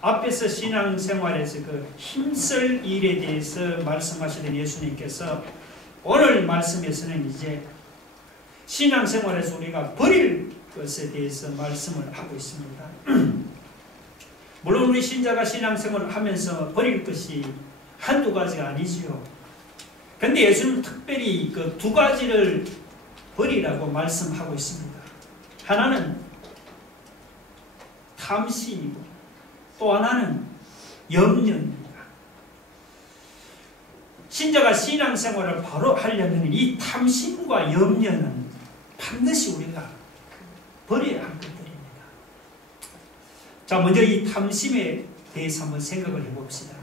앞에서 신앙생활에서 그 힘쓸 일에 대해서 말씀하시던 예수님께서 오늘 말씀에서는 이제 신앙생활에서 우리가 버릴 것에 대해서 말씀을 하고 있습니다. 물론 우리 신자가 신앙생활을 하면서 버릴 것이 한두 가지가 아니지요. 근데 예수님은 특별히 그 두 가지를 버리라고 말씀하고 있습니다. 하나는 탐심이고 또 하나는 염려입니다. 신자가 신앙생활을 바로 하려면 이 탐심과 염려는 반드시 우리가 버려야 할 것들입니다. 자, 먼저 이 탐심에 대해서 한번 생각을 해봅시다.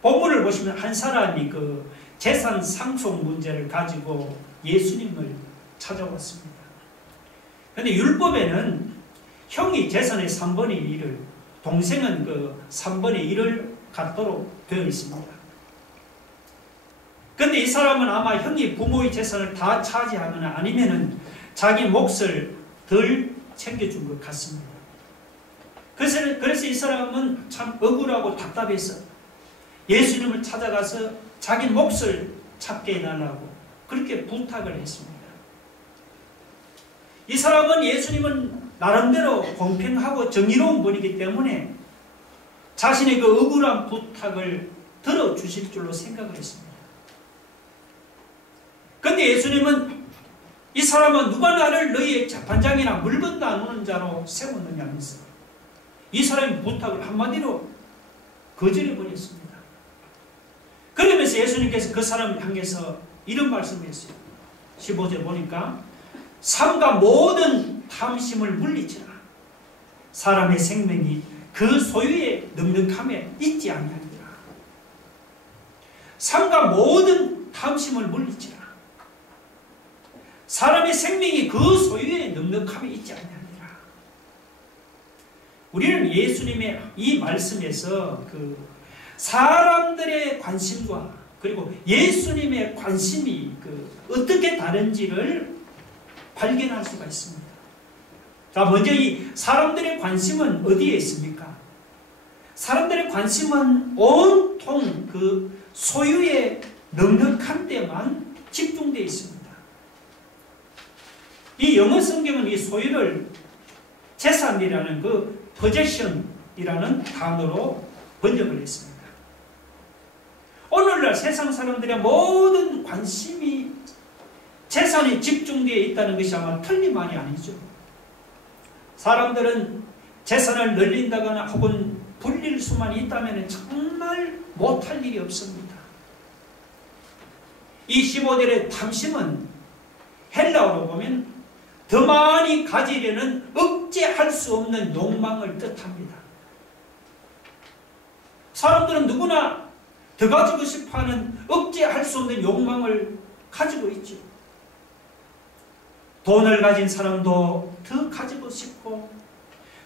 본문을 보시면 한 사람이 그 재산 상속 문제를 가지고 예수님을 찾아왔습니다. 그런데 율법에는 형이 재산의 3분의 1을, 동생은 그 3분의 1을 갖도록 되어 있습니다. 그런데 이 사람은 아마 형이 부모의 재산을 다 차지하거나 아니면은 자기 몫을 덜 챙겨준 것 같습니다. 그래서 이 사람은 참 억울하고 답답해서 예수님을 찾아가서 자기 몫을 찾게 해달라고 그렇게 부탁을 했습니다. 이 사람은 예수님은 나름대로 공평하고 정의로운 분이기 때문에 자신의 그 억울한 부탁을 들어주실 줄로 생각을 했습니다. 그런데 예수님은 이 사람은 누가 나를 너희의 재판장이나 물건 나누는 자로 세웠느냐면서 이 사람의 부탁을 한마디로 거절해버렸습니다. 그러면서 예수님께서 그 사람을 향해서 이런 말씀을 했어요. 15절 보니까 삼가 모든 탐심을 물리치라. 사람의 생명이 그 소유의 넉넉함에 있지 아니하니라. 삼가 모든 탐심을 물리치라. 사람의 생명이 그 소유의 넉넉함에 있지 아니하니라. 우리는 예수님의 이 말씀에서 그 사람들의 관심과 그리고 예수님의 관심이 그 어떻게 다른지를 발견할 수가 있습니다. 자, 먼저 이 사람들의 관심은 어디에 있습니까? 사람들의 관심은 온통 그 소유의 넉넉한 데만 집중되어 있습니다. 이 영어 성경은 이 소유를 재산이라는 그 possession이라는 단어로 번역을 했습니다. 오늘날 세상 사람들의 모든 관심이 재산이 집중되어 있다는 것이 아마 틀린 말이 아니죠. 사람들은 재산을 늘린다거나 혹은 불릴 수만 있다면 정말 못할 일이 없습니다. 이 15절의 탐심은 헬라어로 보면 더 많이 가지려는 억제할 수 없는 욕망을 뜻합니다. 사람들은 누구나 더 가지고 싶어하는 억제할 수 없는 욕망을 가지고 있죠. 돈을 가진 사람도 더 가지고 싶고,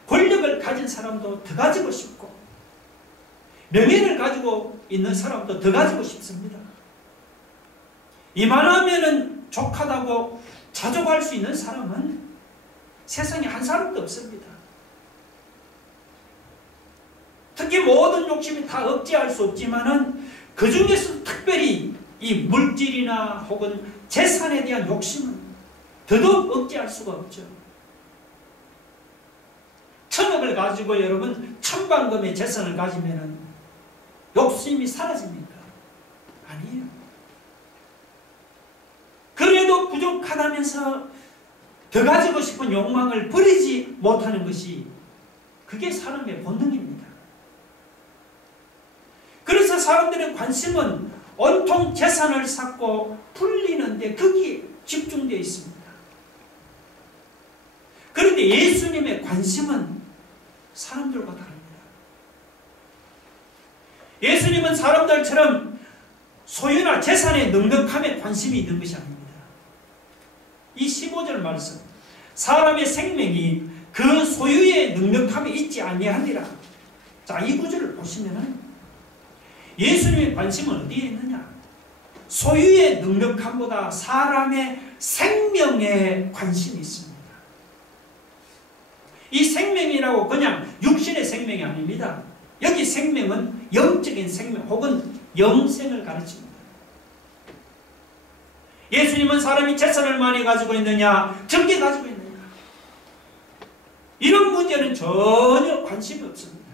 권력을 가진 사람도 더 가지고 싶고, 명예를 가지고 있는 사람도 더 가지고 싶습니다. 이만하면은 족하다고 자족할 수 있는 사람은 세상에 한 사람도 없습니다. 특히 모든 욕심이 다 억제할 수 없지만은 그 중에서 특별히 이 물질이나 혹은 재산에 대한 욕심은 더더욱 억제할 수가 없죠. 1000억을 가지고 여러분 천방금의 재산을 가지면은 욕심이 사라집니까? 아니에요. 그래도 부족하다면서 더 가지고 싶은 욕망을 버리지 못하는 것이 그게 사람의 본능입니다. 그래서 사람들의 관심은 온통 재산을 쌓고 불리는데 거기에 집중되어 있습니다. 그런데 예수님의 관심은 사람들과 다릅니다. 예수님은 사람들처럼 소유나 재산의 넉넉함에 관심이 있는 것이 아닙니다. 이 15절 말씀, 사람의 생명이 그 소유의 넉넉함에 있지 아니하니라. 자, 이 구절을 보시면은 예수님의 관심은 어디에 있느냐? 소유의 넉넉함보다 사람의 생명에 관심이 있습니다. 이 생명이라고 그냥 육신의 생명이 아닙니다. 여기 생명은 영적인 생명 혹은 영생을 가르칩니다. 예수님은 사람이 재산을 많이 가지고 있느냐 적게 가지고 있느냐 이런 문제는 전혀 관심이 없습니다.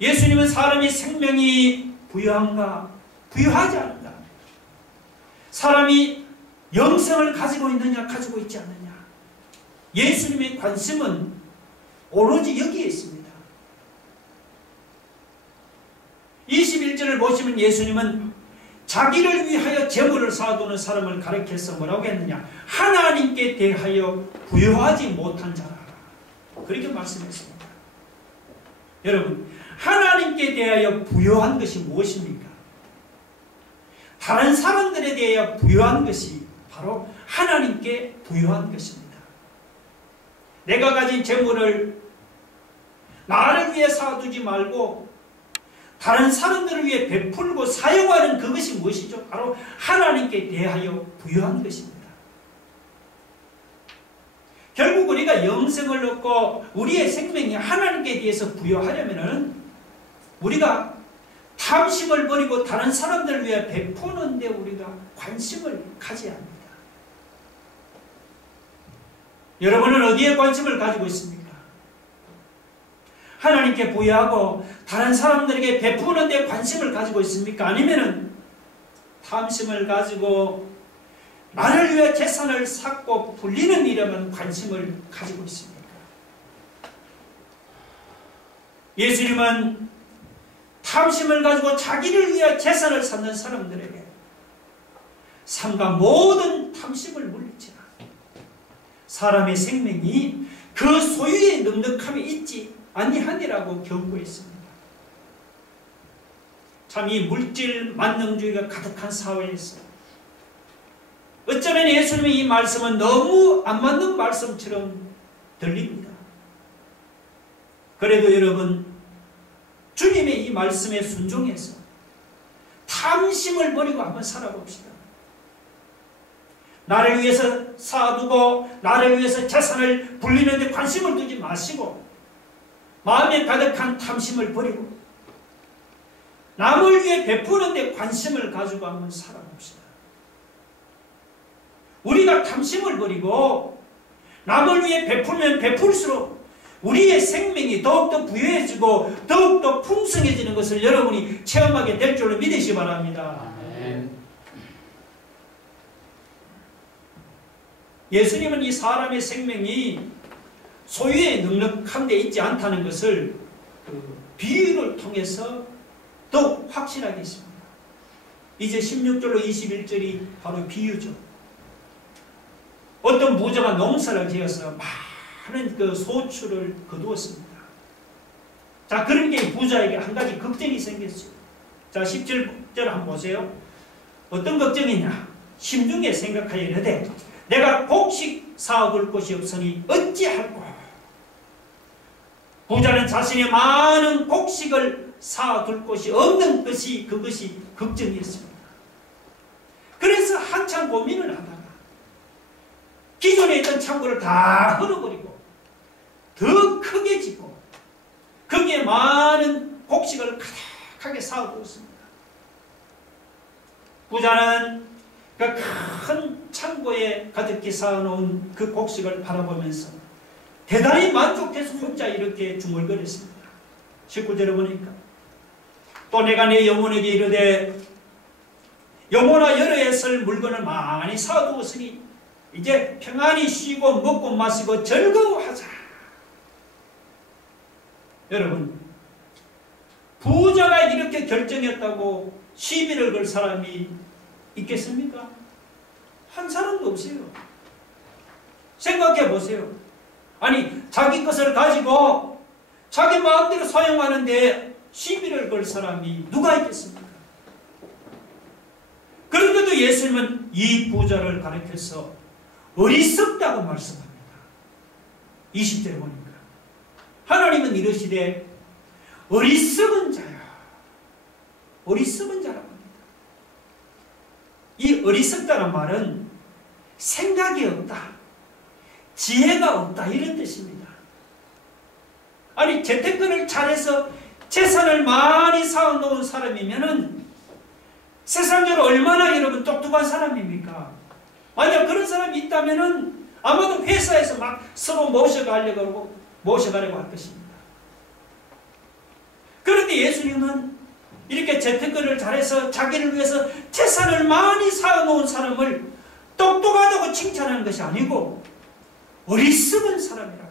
예수님은 사람이 생명이 부유한가 부유하지 않은가, 사람이 영생을 가지고 있느냐 가지고 있지 않느냐, 예수님의 관심은 오로지 여기에 있습니다. 21절을 보시면 예수님은 자기를 위하여 재물을 쌓아두는 사람을 가리켜서 뭐라고 했느냐, 하나님께 대하여 부유하지 못한 자라, 그렇게 말씀했습니다. 여러분, 하나님께 대하여 부유한 것이 무엇입니까? 다른 사람들에 대하여 부유한 것이 바로 하나님께 부유한 것입니다. 내가 가진 재물을 나를 위해 쌓아두지 말고 다른 사람들을 위해 베풀고 사용하는 그것이 무엇이죠? 바로 하나님께 대하여 부유한 것입니다. 결국 우리가 영생을 얻고 우리의 생명이 하나님께 대해서 부유하려면 우리가 탐심을 버리고 다른 사람들을 위해 베푸는 데 우리가 관심을 가져야 합니다. 여러분은 어디에 관심을 가지고 있습니까? 하나님께 부여하고 다른 사람들에게 베푸는 데 관심을 가지고 있습니까? 아니면은 탐심을 가지고 나를 위해 재산을 쌓고 불리는 일에만 관심을 가지고 있습니까? 예수님은 탐심을 가지고 자기를 위해 재산을 쌓는 사람들에게 삼가 모든 탐심을 물리치라, 사람의 생명이 그 소유의 넉넉함에 있지 아니하니라고 경고했습니다. 참 이 물질 만능주의가 가득한 사회에서 어쩌면 예수님의 이 말씀은 너무 안 맞는 말씀처럼 들립니다. 그래도 여러분, 주님의 이 말씀에 순종해서 탐심을 버리고 한번 살아봅시다. 나를 위해서 쌓아두고 나를 위해서 재산을 불리는 데 관심을 두지 마시고 마음에 가득한 탐심을 버리고 남을 위해 베푸는 데 관심을 가지고 한번 살아봅시다. 우리가 탐심을 버리고 남을 위해 베풀면 베풀수록 우리의 생명이 더욱더 부유해지고 더욱더 풍성해지는 것을 여러분이 체험하게 될 줄로 믿으시기 바랍니다. 아멘. 예수님은 이 사람의 생명이 소유에 넉넉한 데 있지 않다는 것을 비유를 통해서 더욱 확실하게 했습니다. 이제 16절로 21절이 바로 비유죠. 어떤 부자가 농사를 지어서 많은 그 소출을 거두었습니다. 자, 그런 게 부자에게 한 가지 걱정이 생겼어요. 자, 17절 한번 보세요. 어떤 걱정이냐? 심중에 생각하여 이르되 내가 곡식 쌓아둘 곳이 없으니 어찌할꼬. 부자는 자신의 많은 곡식을 쌓아둘 곳이 없는 것이 그것이 걱정이었습니다. 그래서 한참 고민을 하다가 기존에 있던 창고를 다 헐어버리고 더 크게 짓고 거기에 많은 곡식을 가득하게 쌓아두었습니다. 부자는 그 큰 창고에 가득히 쌓아놓은 그 곡식을 바라보면서 대단히 만족해서 혼자 이렇게 중얼거렸습니다. 19절에 보니까 또 내가 내 영혼에게 이르되 영혼아 여러 해 쓸 물건을 많이 쌓아두었으니 이제 평안히 쉬고 먹고 마시고 즐거워하자. 여러분, 부자가 이렇게 결정했다고 시비를 걸 사람이 있겠습니까? 한 사람도 없어요. 생각해 보세요. 아니, 자기 것을 가지고 자기 마음대로 사용하는데 시비를 걸 사람이 누가 있겠습니까? 그런데도 예수님은 이 부자를 가리켜서 어리석다고 말씀합니다. 20절에 보니까 하나님은 이르시되 어리석은 자야, 어리석은 자라고 합니다. 이 어리석다는 말은 생각이 없다, 지혜가 없다 이런 뜻입니다. 아니 재테크를 잘해서 재산을 많이 쌓아놓은 사람이면은 세상적으로 얼마나 여러분 똑똑한 사람입니까? 만약 그런 사람이 있다면은 아마도 회사에서 막 서로 모셔가려고 할 것입니다. 그런데 예수님은 이렇게 재테크를 잘해서 자기를 위해서 재산을 많이 쌓아놓은 사람을 똑똑하다고 칭찬하는 것이 아니고 어리석은 사람이라고,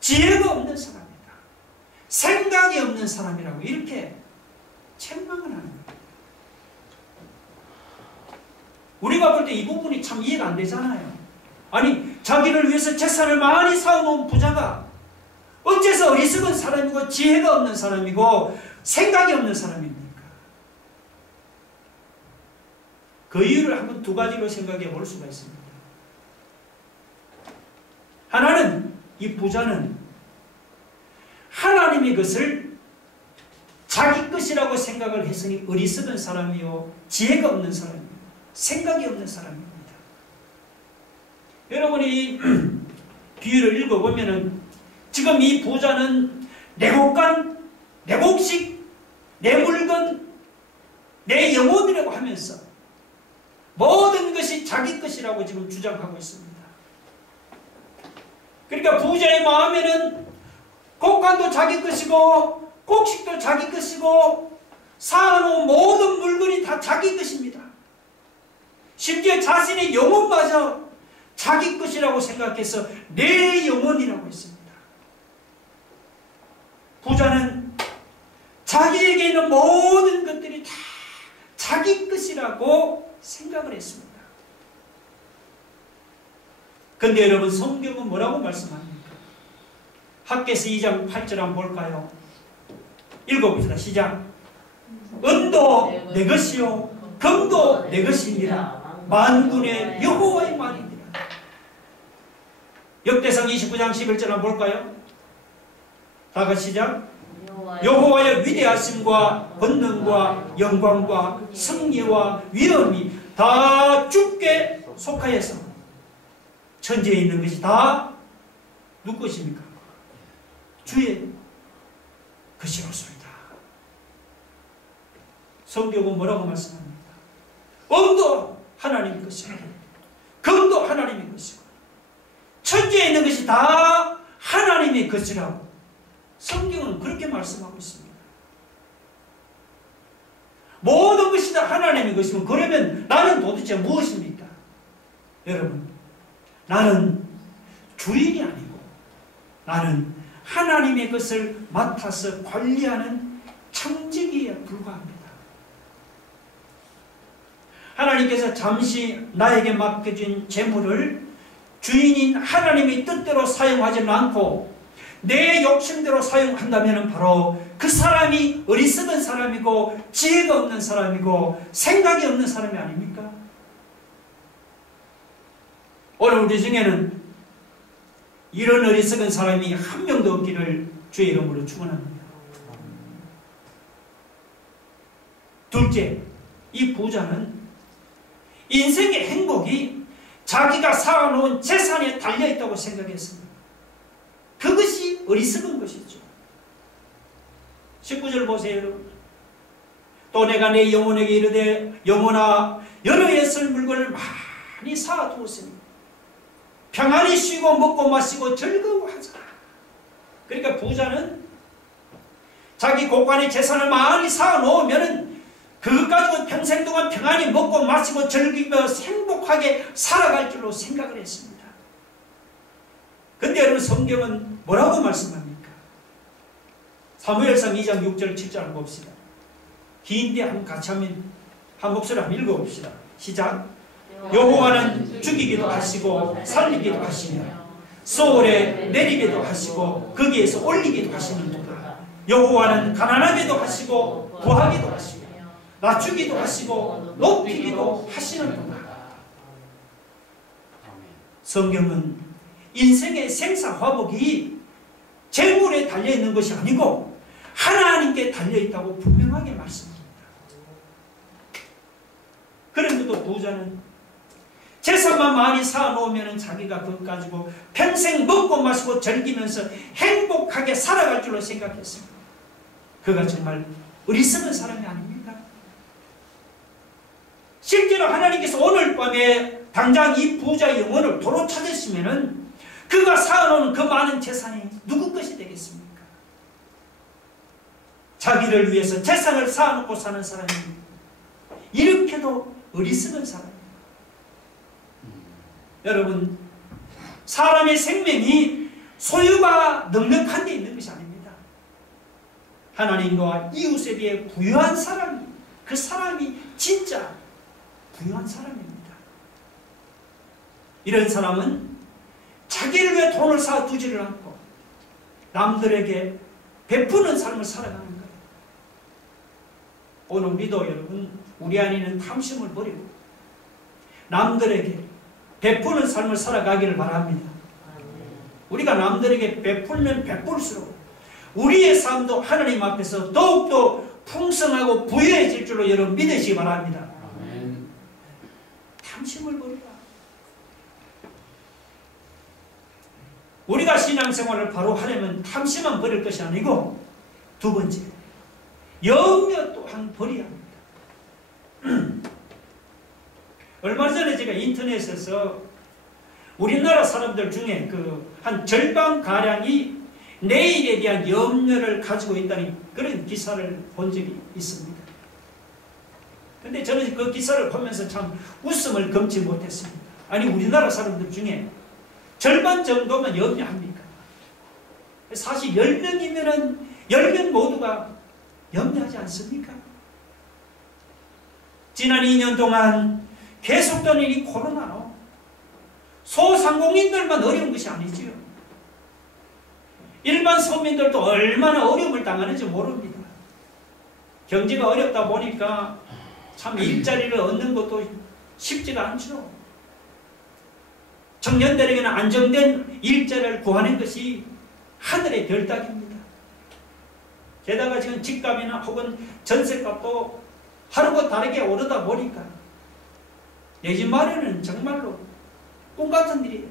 지혜가 없는 사람이다, 생각이 없는 사람이라고 이렇게 책망을 하는 거예요. 우리가 볼 때 이 부분이 참 이해가 안 되잖아요. 아니 자기를 위해서 재산을 많이 쌓아놓은 부자가 어째서 어리석은 사람이고 지혜가 없는 사람이고 생각이 없는 사람입니까? 그 이유를 한번 두 가지로 생각해 볼 수가 있습니다. 하나는 이 부자는 하나님의 것을 자기 것이라고 생각을 했으니 어리석은 사람이요 지혜가 없는 사람이요 생각이 없는 사람입니다. 여러분이 비유를 읽어보면은 지금 이 부자는 내 곳간, 내 곡식, 내 물건, 내 영혼이라고 하면서 모든 것이 자기 것이라고 지금 주장하고 있습니다. 그러니까 부자의 마음에는 곡간도 자기 것이고 곡식도 자기 것이고 쌓아놓은 모든 물건이 다 자기 것입니다. 심지어 자신의 영혼마저 자기 것이라고 생각해서 내 영혼이라고 했습니다. 부자는 자기에게 있는 모든 것들이 다 자기 것이라고 생각을 했습니다. 그런데 여러분 성경은 뭐라고 말씀합니까? 학개서 2장 8절 한번 볼까요? 읽어봅시다. 시작. 은도 내 것이요 금도 내 것이니라 만군의 여호와의 말이니라. 역대상 29장 11절 한번 볼까요? 다 같이 시작. 여호와의 위대하심과 권능과 영광과 승리와 위엄이 다 주께 속하여서 천지에 있는 것이 다 누구 것입니까? 주의 것이로소이다. 성경은 뭐라고 말씀합니까? 은도 하나님의 것이고 금도 하나님의 것이고 천지에 있는 것이 다 하나님의 것이라고 성경은 그렇게 말씀하고 있습니다. 모든 것이 다 하나님의 것이면 그러면 나는 도대체 무엇입니까? 여러분, 나는 주인이 아니고 나는 하나님의 것을 맡아서 관리하는 청지기에 불과합니다. 하나님께서 잠시 나에게 맡겨진 재물을 주인인 하나님의 뜻대로 사용하지는 않고 내 욕심대로 사용한다면 바로 그 사람이 어리석은 사람이고 지혜가 없는 사람이고 생각이 없는 사람이 아닙니까? 오늘 우리 중에는 이런 어리석은 사람이 한 명도 없기를 주의 이름으로 축원합니다. 둘째, 이 부자는 인생의 행복이 자기가 쌓아놓은 재산에 달려있다고 생각했습니다. 그것이 어리석은 것이죠. 19절 보세요, 여러분. 또 내가 내 영혼에게 이르되 영혼아 여러 해 쓸 물건을 많이 쌓아두었으니 평안히 쉬고 먹고 마시고 즐거워하자. 그러니까 부자는 자기 곳간에 재산을 많이 쌓아놓으면 그것 가지고 평생 동안 평안히 먹고 마시고 즐기며 행복하게 살아갈 줄로 생각을 했습니다. 근데 여러분 성경은 뭐라고 말씀합니까? 사무엘상 2장 6절 7절 봅시다. 긴데 한번 같이 한 목소리 한번 읽어봅시다. 시작. 여호와는 죽이기도 하시고 살리기도 하시며 소홀에 내리기도 하시고 거기에서 올리기도 하시는도다. 여호와는 가난하게도 하시고 부하게도 하시고 낮추기도 하시고 높이기도 하시는도다. 성경은 인생의 생사화복이 재물에 달려있는 것이 아니고 하나님께 달려있다고 분명하게 말씀합니다. 그런데도 부자는 재산만 많이 쌓아놓으면 자기가 그것 가지고 평생 먹고 마시고 즐기면서 행복하게 살아갈 줄로 생각했습니다. 그가 정말 어리석은 사람이 아닙니까? 실제로 하나님께서 오늘 밤에 당장 이 부자의 영혼을 도로 찾으시면은 그가 쌓아놓은 그 많은 재산이 누구 것이 되겠습니까? 자기를 위해서 재산을 쌓아놓고 사는 사람이 이렇게도 어리석은 사람입니다. 여러분, 사람의 생명이 소유가 넉넉한 데 있는 것이 아닙니다. 하나님과 이웃에 비해 부유한 사람이, 그 사람이 진짜 부유한 사람입니다. 이런 사람은 자기를 위해 돈을 쌓아두지를 않고 남들에게 베푸는 삶을 살아가는 거예요. 오늘 우리도 여러분, 우리 안에 있는 탐심을 버리고 남들에게 베푸는 삶을 살아가기를 바랍니다. 우리가 남들에게 베풀면 베풀수록 우리의 삶도 하나님 앞에서 더욱더 풍성하고 부유해질 줄로 여러분 믿으시기 바랍니다. 탐심을 버리라. 우리가 신앙생활을 바로 하려면 탐심만 버릴 것이 아니고 두 번째, 염려 또한 버려야 합니다. 얼마 전에 제가 인터넷에서 우리나라 사람들 중에 한 절반가량이 내일에 대한 염려를 가지고 있다는 그런 기사를 본 적이 있습니다. 근데 저는 그 기사를 보면서 참 웃음을 금치 못했습니다. 아니, 우리나라 사람들 중에 절반 정도만 염려합니까? 사실 10명이면 10명 모두가 염려하지 않습니까? 지난 2년 동안 계속되는 이 코로나로 소상공인들만 어려운 것이 아니지요. 일반 서민들도 얼마나 어려움을 당하는지 모릅니다. 경제가 어렵다 보니까 참 일자리를 얻는 것도 쉽지가 않죠. 청년들에게는 안정된 일자리를 구하는 것이 하늘의 별따기입니다. 게다가 지금 집값이나 혹은 전세값도 하루가 다르게 오르다 보니까 내 집 마련은 정말로 꿈같은 일이에요.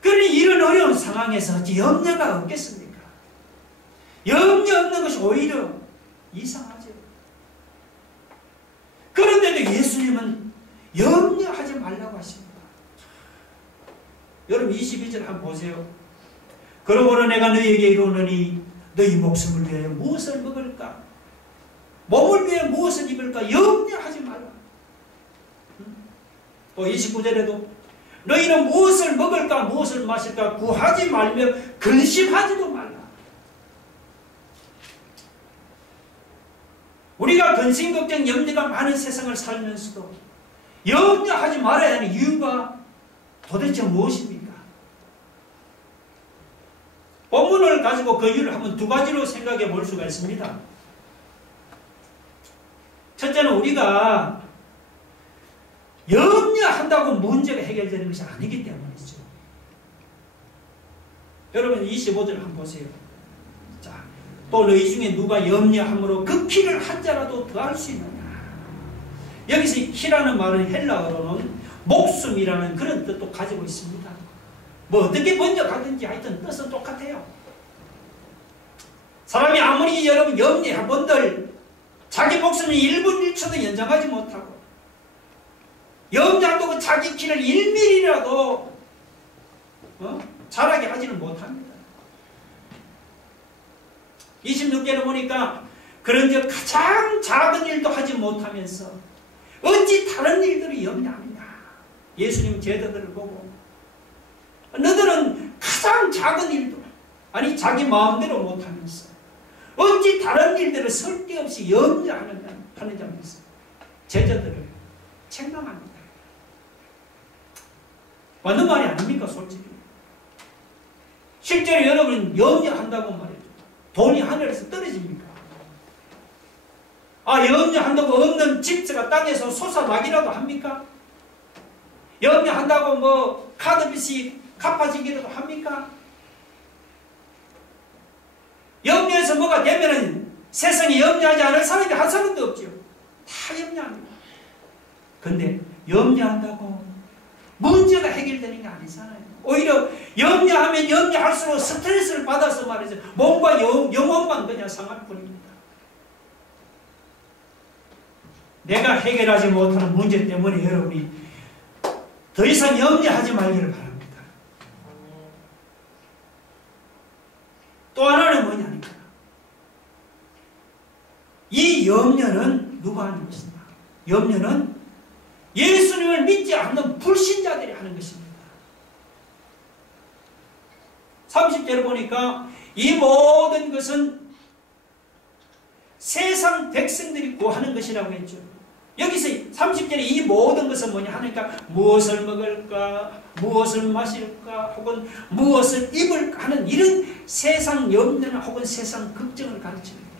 그러니 이런 어려운 상황에서 어찌 염려가 없겠습니까? 염려 없는 것이 오히려 이상하죠. 그런데도 예수님은 염려하지 말라고 하십니다. 여러분 22절 한번 보세요. 그러므로 내가 너희에게 이르노니 너희 목숨을 위하여 무엇을 먹을까? 몸을 위해 무엇을 입을까? 염려하지 말라. 또 29절에도 너희는 무엇을 먹을까? 무엇을 마실까? 구하지 말며 근심하지도 말라. 우리가 근심, 걱정, 염려가 많은 세상을 살면서도 염려하지 말아야 하는 이유가 도대체 무엇입니까? 본문을 가지고 그 이유를 한번 두 가지로 생각해 볼 수가 있습니다. 첫째는 우리가 염려한다고 문제가 해결되는 것이 아니기 때문이죠. 여러분 25절 한번 보세요. 자, 또 너희 중에 누가 염려함으로 그 키를 한 자라도 더할 수 있느냐. 여기서 이 키라는 말은 헬라어로는 목숨이라는 그런 뜻도 가지고 있습니다. 뭐 어떻게 번역하든지 하여튼 뜻은 똑같아요. 사람이 아무리 여러분 염려해본들 자기 목숨을 1분 1초도 연장하지 못하고 염려한다고 자기 키를 1mm라도 자라게 하지는 못합니다. 26절에 보니까 그런즉 가장 작은 일도 하지 못하면서 어찌 다른 일들을 염려하느냐. 예수님 제자들을 보고 너희들은 가장 작은 일도 아니 자기 마음대로 못하면서 어찌 다른 일들을 쓸데없이 염려하느냐면서 제자들을 책망합니다. 맞는 말이 아닙니까? 솔직히 실제로 여러분 염려한다고 말이죠. 돈이 하늘에서 떨어집니까? 염려한다고 없는 집세가 땅에서 솟아나기라도 합니까? 염려한다고 뭐 카드빚이 갚아지기라도 합니까? 염려해서 뭐가 되면은 세상에 염려하지 않을 사람이 한 사람도 없죠. 다 염려합니다. 근데 염려한다고 문제가 해결되는 게 아니잖아요. 오히려 염려하면 염려할수록 스트레스를 받아서 말이죠. 몸과 영혼만 그냥 상할 뿐입니다. 내가 해결하지 못하는 문제 때문에 여러분이 더 이상 염려하지 말기를 바랍니다. 또 하나는 뭐냐니까. 이 염려는 누가 하는 것이냐. 염려는 예수님을 믿지 않는 불신자들이 하는 것입니다. 30절을 보니까 이 모든 것은 세상 백성들이 구하는 것이라고 했죠. 여기서 30절에 이 모든 것은 뭐냐 하니까 무엇을 먹을까, 무엇을 마실까, 혹은 무엇을 입을까 하는 이런 세상 염려나 혹은 세상 걱정을 가르칩니다.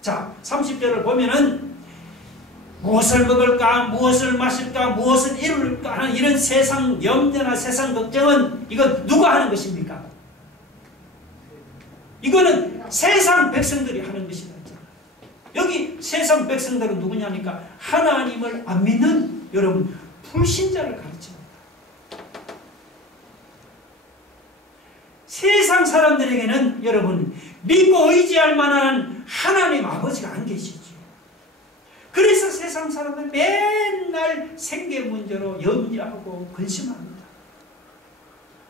자, 30절을 보면은 무엇을 먹을까, 무엇을 마실까, 무엇을 이룰까 하는 이런 세상 염려나 세상 걱정은 이건 누가 하는 것입니까? 이거는 세상 백성들이 하는 것이다. 여기 세상 백성들은 누구냐니까 하나님을 안 믿는 여러분 불신자를 가르칩니다. 세상 사람들에게는 여러분 믿고 의지할 만한 하나님 아버지가 안 계시죠. 그래서 세상 사람은 맨날 생계 문제로 염려하고 근심합니다.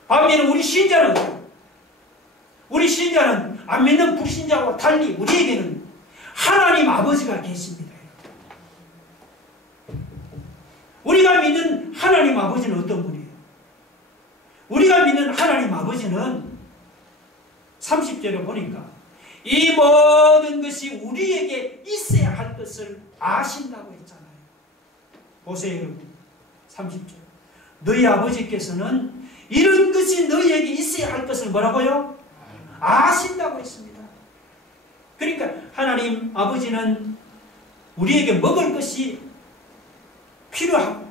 반면에 우리 신자는 안 믿는 불신자와 달리 우리에게는 하나님 아버지가 계십니다. 우리가 믿는 하나님 아버지는 어떤 분이에요? 우리가 믿는 하나님 아버지는 30절에 보니까 이 모든 것이 우리에게 있어야 할 것을 아신다고 했잖아요. 보세요 여러분. 30절. 너희 아버지께서는 이런 것이 너희에게 있어야 할 것을 뭐라고요? 아신다고 했습니다. 그러니까 하나님 아버지는 우리에게 먹을 것이 필요하고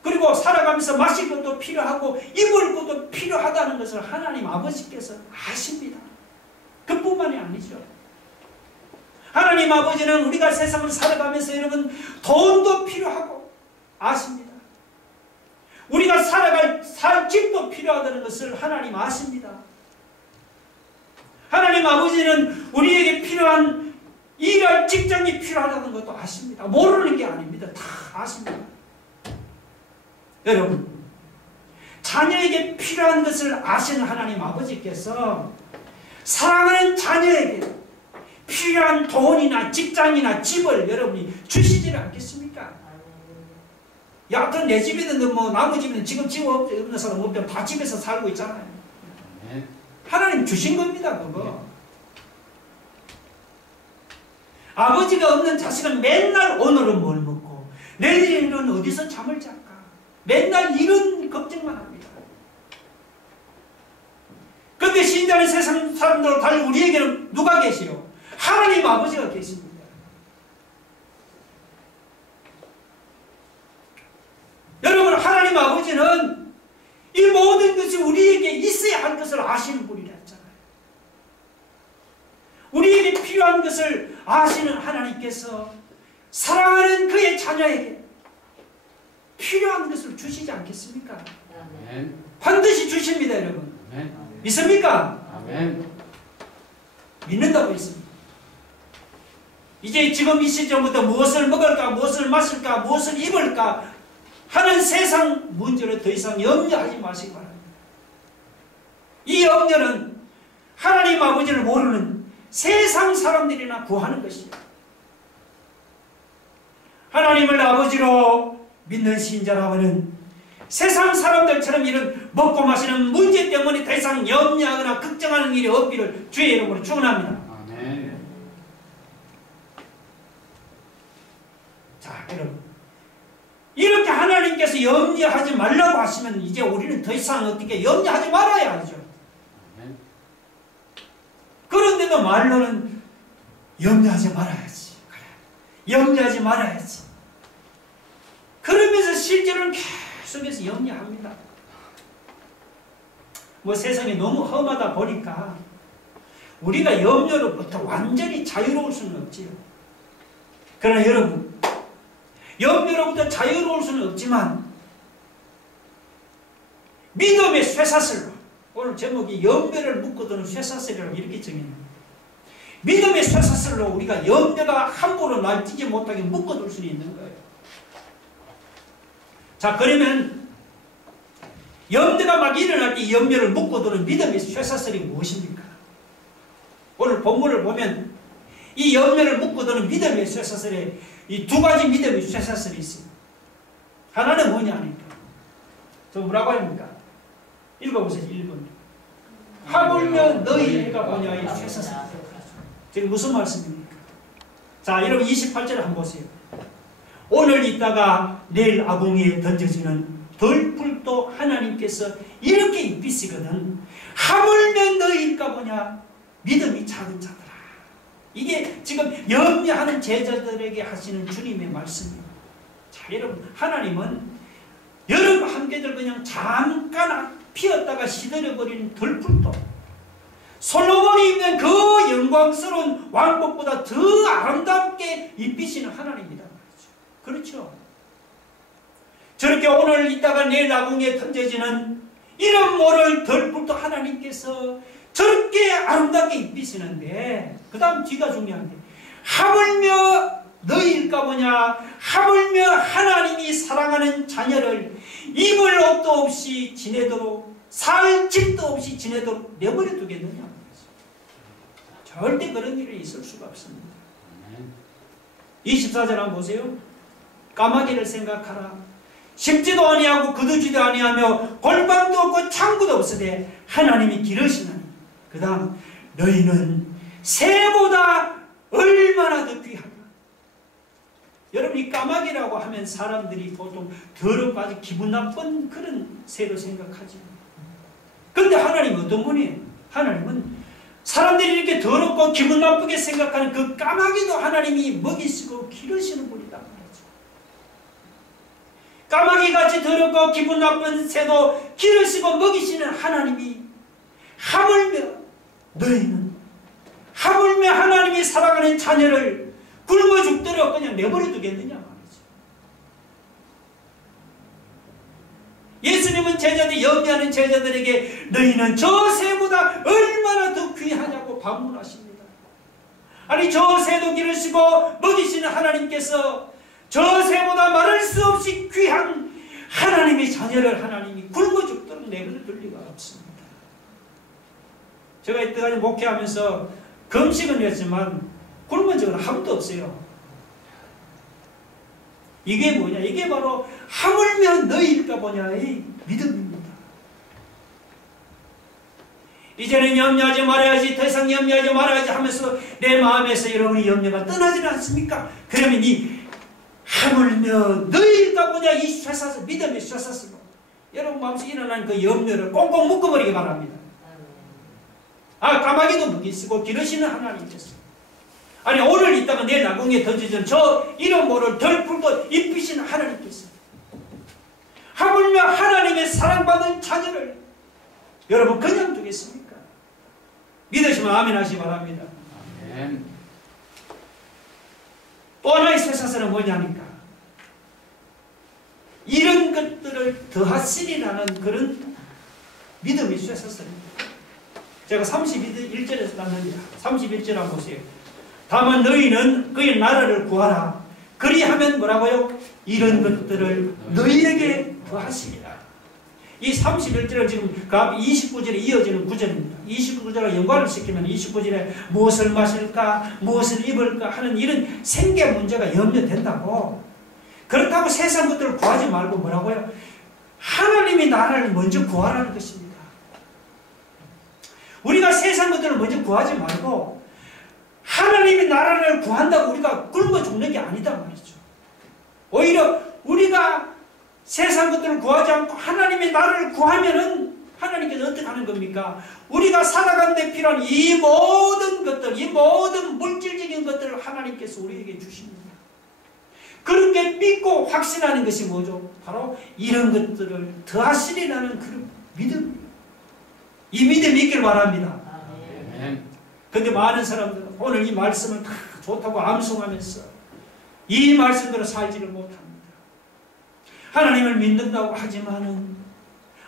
그리고 살아가면서 마실 것도 필요하고 입을 것도 필요하다는 것을 하나님 아버지께서 아십니다. 그뿐만이 아니죠. 하나님 아버지는 우리가 세상을 살아가면서 여러분 돈도 필요하고 아십니다. 우리가 살 집도 필요하다는 것을 하나님 아십니다. 하나님 아버지는 우리에게 필요한 일할 직장이 필요하다는 것도 아십니다. 모르는 게 아닙니다. 다 아십니다. 여러분, 자녀에게 필요한 것을 아시는 하나님 아버지께서 사랑하는 자녀에게 필요한 돈이나 직장이나 집을 여러분이 주시지는 않겠습니까? 여하튼 내 집이든 뭐 나무 집이든 지금 집 없는 사람 없면 다 집에서 살고 있잖아요. 하나님 주신 겁니다. 그거. 아버지가 없는 자식은 맨날 오늘은 뭘 먹고 내일은 어디서 잠을 잘까 맨날 이런 걱정만 합니다. 그런데 신자는 세상 사람들과 달리 우리에게는 누가 계시요? 하나님 아버지가 계십니다. 여러분 하나님 아버지는 이 모든 것이 우리에게 있어야 할 것을 아시는 분이라 했잖아요. 우리에게 필요한 것을 아시는 하나님께서 사랑하는 그의 자녀에게 필요한 것을 주시지 않겠습니까? 아멘. 반드시 주십니다, 여러분. 아멘. 믿습니까? 아멘. 믿는다고 했습니다. 이제 지금 이 시점부터 무엇을 먹을까, 무엇을 마실까, 무엇을 입을까 하는 세상 문제를 더 이상 염려하지 마시기 바랍니다. 이 염려는 하나님 아버지를 모르는 세상 사람들이나 구하는 것이에요. 하나님을 아버지로 믿는 신자라면 세상 사람들처럼 이런 먹고 마시는 문제 때문에 더 이상 염려하거나 걱정하는 일이 없기를 주의 이름으로 축원합니다. 아멘. 자, 여러분 이렇게 하나님께서 염려하지 말라고 하시면 이제 우리는 더 이상 어떻게 염려하지 말아야 하죠. 아멘. 그런데도 말로는 염려하지 말아야지. 그래. 염려하지 말아야지. 그러면서 실제로는 계속해서 염려합니다. 뭐 세상이 너무 험하다 보니까 우리가 염려로부터 완전히 자유로울 수는 없지요. 그러나 여러분 염려로부터 자유로울 수는 없지만 믿음의 쇠사슬로, 오늘 제목이 염려를 묶어두는 쇠사슬이라고 이렇게 정해요. 믿음의 쇠사슬로 우리가 염려가 함부로 날뛰지 못하게 묶어둘 수 있는 거예요. 자, 그러면 염려가 막 일어날 때 염려를 묶어두는 믿음의 쇠사슬이 무엇입니까? 오늘 본문을 보면 이 염려를 묶어두는 믿음의 쇠사슬에 이 두 가지 믿음의 쇠사슬이 있습니다. 하나는 뭐냐 하니까 저 뭐라고 합니까? 읽어보세요. 1번. 하물며 너희가 뭐냐 이 쇠사슬. 지금 무슨 말씀입니까? 자, 여러분 28절 한번 보세요. 오늘 있다가 내일 아궁이에 던져지는 덜풀도 하나님께서 이렇게 입히시거든. 하물며 너희일까 뭐냐 믿음이 작은 자들아. 이게 지금 염려하는 제자들에게 하시는 주님의 말씀입니다. 자, 여러분, 하나님은 여름 한개들 그냥 잠깐 피었다가 시들어버리는 덜풀도, 솔로몬이 입는 그 영광스러운 왕복보다 더 아름답게 입히시는 하나님이다 말이죠. 그렇죠? 저렇게 오늘 있다가 내일 아궁이에 던져지는 이름 모를 덜풀도 하나님께서 저렇게 아름답게 입히시는데, 그 다음 뒤가 중요한데, 하물며 너희일까 뭐냐, 하물며 하나님이 사랑하는 자녀를 입을 옷도 없이 지내도록, 살 집도 없이 지내도록 내버려 두겠느냐. 절대 그런 일이 있을 수가 없습니다. 24절 한번 보세요. 까마귀를 생각하라. 심지도 아니하고 거두지도 아니하며 골방도 없고 창구도 없으되 하나님이 기르시나니. 그 다음 너희는 새보다 얼마나 더 귀하다. 여러분, 이 까마귀라고 하면 사람들이 보통 더럽고 아주 기분 나쁜 그런 새로 생각하죠. 그런데 하나님은 어떤 분이에요? 하나님은 사람들이 이렇게 더럽고 기분 나쁘게 생각하는 그 까마귀도 하나님이 먹이시고 기르시는 분이다 말이죠. 까마귀같이 더럽고 기분 나쁜 새도 기르시고 먹이시는 하나님이 하물며 너희는, 하물며 하나님이 사랑하는 자녀를 굶어 죽도록 그냥 내버려 두겠느냐 말이죠. 예수님은 제자들, 염려하는 제자들에게 너희는 저 새보다 얼마나 더 귀하냐고 반문하십니다. 아니, 저 새도 기르시고 먹이시는 하나님께서 저 새보다 말할 수 없이 귀한 하나님의 자녀를 하나님이 굶어 죽도록 내버려 둘 리가 없습니다. 제가 이때까지 목회하면서 금식은 했지만 굶은 적은 한 번도 없어요. 이게 뭐냐? 이게 바로 하물며 너희일까 보냐의 믿음입니다. 이제는 염려하지 말아야지, 더 이상 염려하지 말아야지 하면서 내 마음에서 여러분이 염려가 떠나지는 않습니까? 그러면 이 하물며 너희일까 보냐 이 쇠사슬, 믿음의 쇠사슬로 여러분 마음속에 일어나는 그 염려를 꽁꽁 묶어버리기 바랍니다. 아, 까마귀도 먹이시고 기르시는 하나님께서, 아니 오늘 있다가 내일 아궁이에 던지던 저 이름 모를 덜풀도 입히시는 하나님께서, 하물며 하나님의 사랑받는 자녀를 여러분 그냥 두겠습니까? 믿으시면 아멘 하시기 바랍니다. 아멘. 또 하나의 쇠사슬은 뭐냐니까, 이런 것들을 더하시리라는 그런 믿음의 쇠사슬입니다. 제가 31절에서 땄는데 31절 한번 보세요. 다만 너희는 그의 나라를 구하라. 그리하면 뭐라고요? 이런 것들을 너희에게 더하시리라. 이 31절은 지금 29절에 이어지는 구절입니다. 29절과 연관을 시키면 29절에 무엇을 마실까, 무엇을 입을까 하는 이런 생계 문제가 염려된다고. 그렇다고 세상 것들을 구하지 말고 뭐라고요? 하나님의 나라를 먼저 구하라는 것입니다. 우리가 세상 것들을 먼저 구하지 말고 하나님의 나라를 구한다고 우리가 굶어 죽는 게 아니다 말이죠. 오히려 우리가 세상 것들을 구하지 않고 하나님의 나라를 구하면은 하나님께서 어떻게 하는 겁니까? 우리가 살아가는 데 필요한 이 모든 것들, 이 모든 물질적인 것들을 하나님께서 우리에게 주십니다. 그렇게 믿고 확신하는 것이 뭐죠? 바로 이런 것들을 더하시리라는 그런 믿음. 이 믿음이 있길 바랍니다. 그런데 많은 사람들은 오늘 이 말씀을 다 좋다고 암송하면서 이 말씀대로 살지를 못합니다. 하나님을 믿는다고 하지만은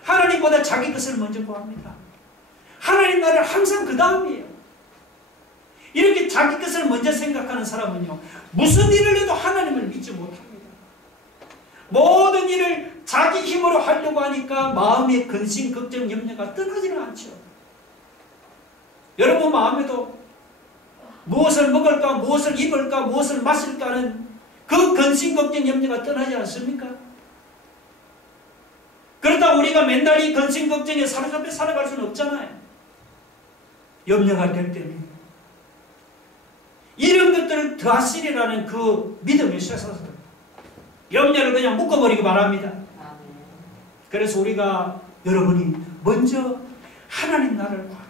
하나님보다 자기 것을 먼저 구합니다. 하나님 나라를 항상 그 다음이에요. 이렇게 자기 것을 먼저 생각하는 사람은요, 무슨 일을 해도 하나님을 믿지 못합니다. 모든 일을 자기 힘으로 하려고 하니까 마음의 근심, 걱정, 염려가 떠나지는 않죠. 여러분 마음에도 무엇을 먹을까, 무엇을 입을까, 무엇을 마실까 하는 그 근심, 걱정, 염려가 떠나지 않습니까? 그러다 우리가 맨날 이 근심, 걱정에 사로잡혀 살아갈 수는 없잖아요. 염려가 될 때는 이런 것들을 더하시리라는 그 믿음이 쇠서서 염려를 그냥 묶어버리기 바랍니다. 그래서 우리가 여러분이 먼저 하나님 나라를 구하면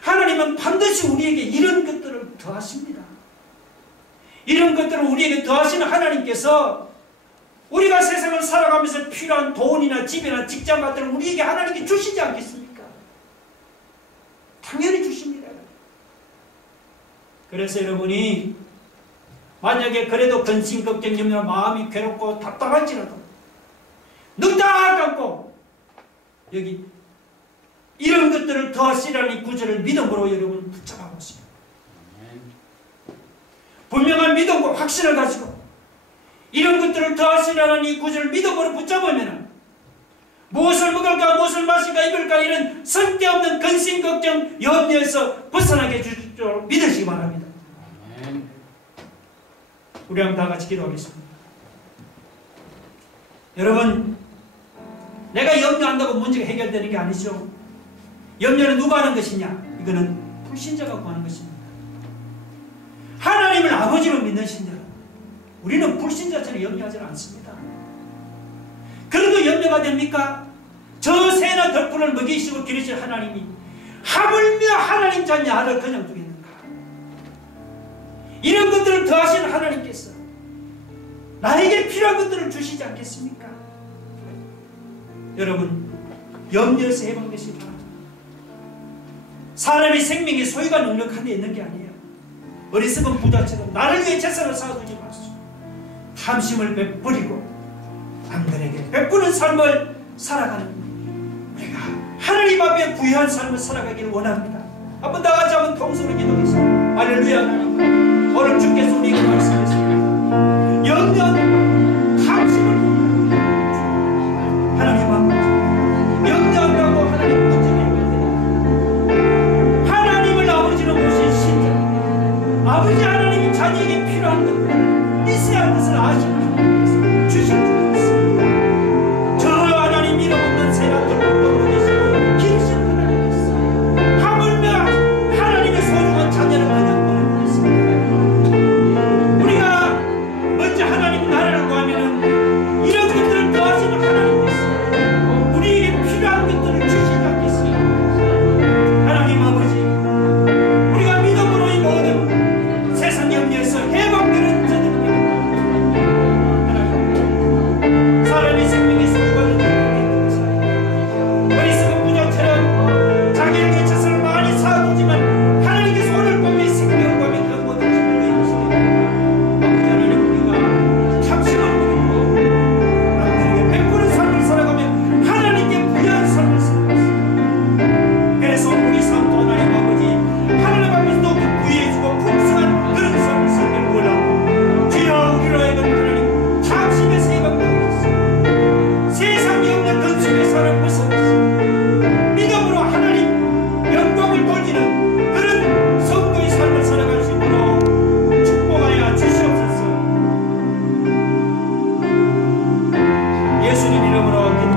하나님은 반드시 우리에게 이런 것들을 더하십니다. 이런 것들을 우리에게 더하시는 하나님께서 우리가 세상을 살아가면서 필요한 돈이나 집이나 직장 같은 걸 우리에게 하나님께 주시지 않겠습니까? 당연히 주십니다. 그래서 여러분이 만약에 그래도 근심, 걱정, 염려, 마음이 괴롭고 답답할지라도 눈 딱 감고 여기 이런 것들을 더하시라는 이 구절을 믿음으로 여러분 붙잡아 보세요. 분명한 믿음과 확신을 가지고 이런 것들을 더하시라는 이 구절을 믿음으로 붙잡으면 무엇을 먹을까, 무엇을 마실까, 입을까 이런 쓸데없는 근심, 걱정, 염려에서 벗어나게 해주실 줄 믿으시기 바랍니다. 우리 한번 다 같이 기도하겠습니다. 여러분, 내가 염려한다고 문제가 해결되는 게 아니죠. 염려는 누가 하는 것이냐? 이거는 불신자가 구하는 것입니다. 하나님을 아버지로 믿는 신자, 우리는 불신자처럼 염려하지 않습니다. 그래도 염려가 됩니까? 저 새나 덜풀을 먹이시고 기르실 하나님이 하물며 하나님 자녀 아들 그냥 두겠는가? 이런 것들을 더하시는 하나님께서 나에게 필요한 것들을 주시지 않겠습니까? 여러분, 염려에서 해방되시기 바랍니다. 사람의 생명의 소유가 능력한 데 있는 게 아니에요. 어리석은 부자처럼 나를 위해 재산을 쌓아두지 마시오. 탐심을 베풀이고 남들에게 베푸는 삶을 살아가는 우리가 하나님 앞에 부유한 삶을 살아가기를 원합니다. 한번 다 같이 한번 통성으로 기도하겠습니다. 할렐루야. 하나님, 오늘 주께서 우리에게 말씀하십니다. 염려는 탐심을 하나님 앞에 염려한다고 하나님 문제를 하나님을 아버지로 모신 신자, 아버지 하나님이 자녀에게 필요한 것들, 있어야 할 것을 아시는 하나님께서 주신 줄 믿습니다. 저 하나님 이름 없는 새가 들고 계시고 기르시는 하나님께서 하물며 하나님의 소중한 자녀를 그냥 보내주셨습니다. 우리가 먼저 하나님 나라를 구하면은 이런 것들을 더하시는 하나님께서 우리에게 필요한 것들을 주시지 않겠습니까? 하나님 아버지, 우리가 믿음으로 이 모든 세상 염려에서 해방되는 자들입니다. 하나님, 사람의 생명의 소유가 능력하게 되시옵소서. 어리석은 부자처럼 자기에게 재산을 많이 쌓아두지만 하나님께서 오늘 밤에 생명과 그 모든 힘을 내주시옵소서. 아버지 하나님, 우리가 탐심을 버리고 남들에게 베푸는 삶을 살아가며 하나님께 부유한 삶을 살아가겠습니다. 그래서 우리 삶도 하나님 아버지, 하나님 앞에서 더욱 부유해지고 풍성한 그런 삶을 살기를 원하고, 주여 우리로 하여금 하나님 탐심에서 해방되게 하소서. 세상이 없는 근심의 사람 벗어나서 믿음으로 하나님 영광을 돌리는 그런 성도의 삶을 살아갈 수 있도록 축복하여 주시옵소서. 예수님 이름으로 기도합니다.